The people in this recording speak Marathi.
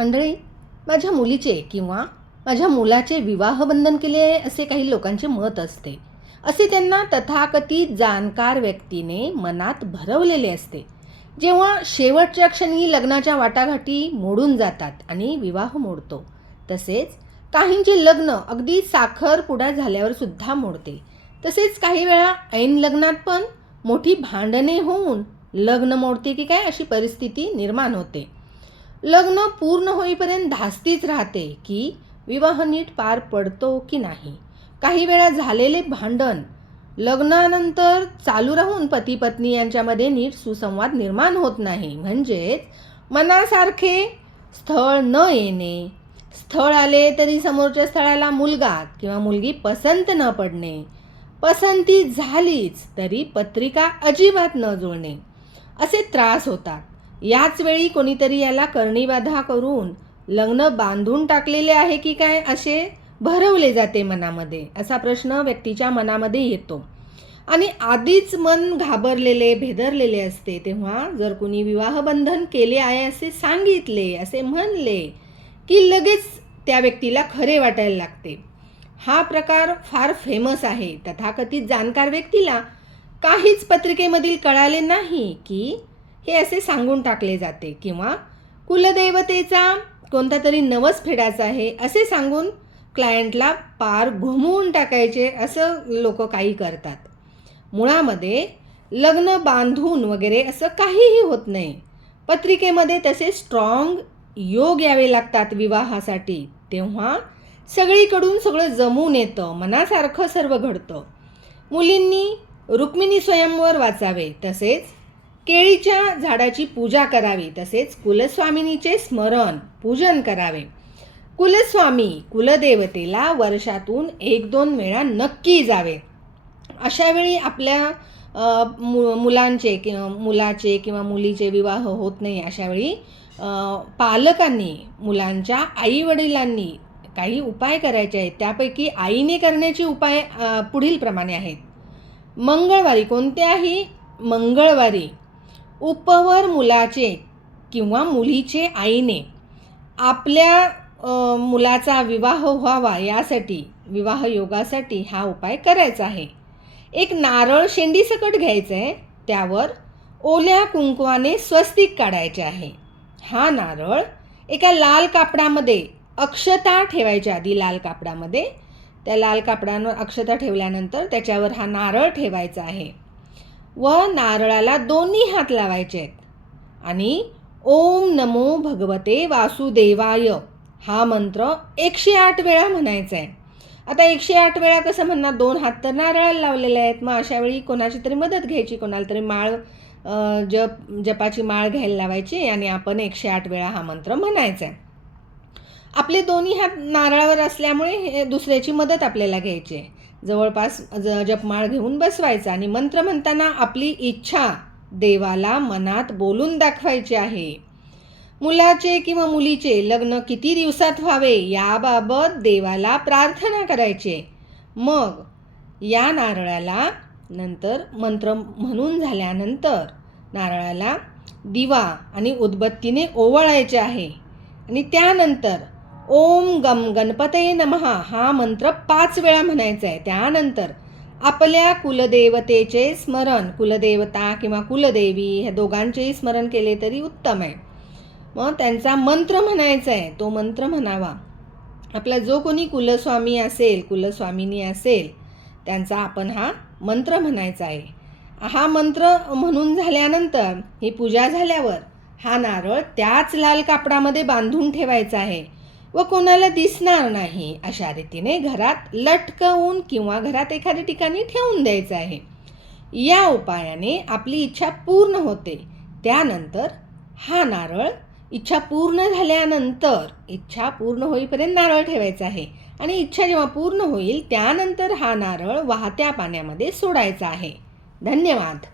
मंडळी, माझ्या मुलीचे किंवा माझ्या मुलाचे विवाहबंधन केले असे काही लोकांचे मत असते. असे त्यांना तथाकथित जाणकार व्यक्तीने मनात भरवलेले असते. जेव्हा शेवटच्या क्षणी लग्नाच्या वाटाघाटी मोडून जातात आणि विवाह मोडतो, तसेच काहींचे लग्न अगदी साखरपुडा झाल्यावर सुद्धा मोडते. तसेच काही वेळा ऐन लग्नात पण मोठी भांडणे होऊन लग्न मोडते की काय अशी परिस्थिती निर्माण होते. लग्न पूर्ण होईपर्यंत धास्तीच राहते की विवाह नीट पार पडतो की नाही. काही वेळा झालेले भांडण लग्नानंतर चालू राहून पती पत्नी यांच्यामध्ये नीट सुसंवाद निर्माण होत नाही. म्हणजेच मनासारखे स्थळ न येणे, स्थळ आले तरी समोरच्या स्थळाला मुलगा किंवा मुलगी पसंत न पडणे, पसंती झालीच तरी पत्रिका अजिबात न जुळणे, असे त्रास होतात. याच वेळी कोणीतरी याला करणीबाधा करून लग्न बांधून टाकलेले आहे की काय असे भरवले जाते मनामध्ये. असा प्रश्न व्यक्तीच्या मनामध्ये येतो आणि आधीच मन घाबरलेले भेदरलेले असते. तेव्हा जर कोणी विवाहबंधन केले आहे असे सांगितले, असे म्हणले की लगेच त्या व्यक्तीला खरे वाटायला लागते. हा प्रकार फार फेमस आहे. तथाकथित जाणकार व्यक्तीला काहीच पत्रिकेमधील कळाले नाही की हे असे सांगून टाकले जाते, किंवा कुलदेवतेचा कोणता तरी नवस फेडायचा आहे असे सांगून क्लायंटला पार घुमवून टाकायचे, असं लोक काही करतात. मुळामध्ये लग्न बांधून वगैरे असं काहीही होत नाही. पत्रिकेमध्ये तसे स्ट्रॉंग योग यावे लागतात विवाहासाठी. तेव्हा सगळीकडून सगळं जमून येतं, मनासारखं सर्व घडतं. मुलींनी रुक्मिणी स्वयंवर वाचावे, तसेच केळीच्या झाडाची पूजा करावी, तसेच कुलस्वामिनीचे स्मरण पूजन करावे. कुलस्वामी कुलदेवतेला वर्षातून 1-2 वेळा नक्की जावे. अशा वेळी आपल्या मुलांचे किंवा मुलाचे किंवा मुलीचे विवाह होत नाही. अशा वेळी पालकांनी, मुलांच्या आईवडिलांनी काही उपाय करायचे आहेत. त्यापैकी आईने करण्याचे उपाय पुढील प्रमाणे आहेत. मंगळवारी, कोणत्याही मंगळवारी उपवर मुलाचे किंवा मुलीचे आईने आपल्या मुलाचा विवाह व्हावा यासाठी, विवाह योगासाठी हा उपाय करायचा आहे. एक नारळ शेंडीसकट घ्यायचं आहे, त्यावर ओल्या कुंकवाने स्वस्तिक काढायचे आहे. हा नारळ एका लाल कापडामध्ये, अक्षता ठेवायच्या आधी लाल कापडामध्ये, त्या लाल कापडावर अक्षता ठेवल्यानंतर त्याच्यावर हा नारळ ठेवायचा आहे व नारळाला दोन्ही हात लावायचे आहेत आणि ओम नमो भगवते वासुदेवाय हा मंत्र 108 वेळा म्हणायचा आहे. आता 108 वेळा कसं म्हणणार, 2 हात तर नारळाला लावलेले आहेत. मग अशा वेळी कोणाची तरी मदत घ्यायची, कोणाला तरी माळ, जपाची माळ घ्यायला लावायची आणि आपण 108 वेळा हा मंत्र म्हणायचा आहे. आपले दोन्ही हात नारळावर असल्यामुळे दुसऱ्याची मदत आपल्याला घ्यायची आहे. जवळपास जपमाळ घेऊन बसवायचा आणि मंत्र म्हणताना आपली इच्छा देवाला मनात बोलून दाखवायची आहे. मुलाचे किंवा मुलीचे लग्न किती दिवसात व्हावे याबाबत देवाला प्रार्थना करायची. मग या नारळाला नंतर मंत्र म्हणून झाल्यानंतर नारळाला दिवा आणि उदबत्तीने ओवाळायचे आहे आणि त्यानंतर ओम गम गणपतये नमः हा मंत्र 5 वेळा म्हणायचा आहे. त्यानंतर आपल्या कुलदेवतेचे स्मरण, कुलदेवता किंवा कुलदेवी ह्या दोघांचेही स्मरण केले तरी उत्तम आहे. मग त्यांचा मंत्र म्हणायचा आहे, तो मंत्र म्हणावा. आपला जो कोणी कुलस्वामी असेल, कुलस्वामिनी असेल, त्यांचा आपण हा मंत्र म्हणायचा आहे. हा मंत्र म्हणून झाल्यानंतर, ही पूजा झाल्यावर हा नारळ त्याच लाल कापडामध्ये बांधून ठेवायचा आहे व कोणाला दिसणार नाही अशा रीतीने घरात लटकवून किंवा घरात एखाद्या ठिकाणी ठेवून द्यायचं आहे. या उपायाने आपली इच्छा पूर्ण होते. त्यानंतर हा नारळ इच्छा पूर्ण झाल्यानंतर, इच्छा पूर्ण होईपर्यंत नारळ ठेवायचा आहे आणि इच्छा जेव्हा पूर्ण होईल त्यानंतर हा नारळ वाहत्या पाण्यामध्ये सोडायचा आहे. धन्यवाद.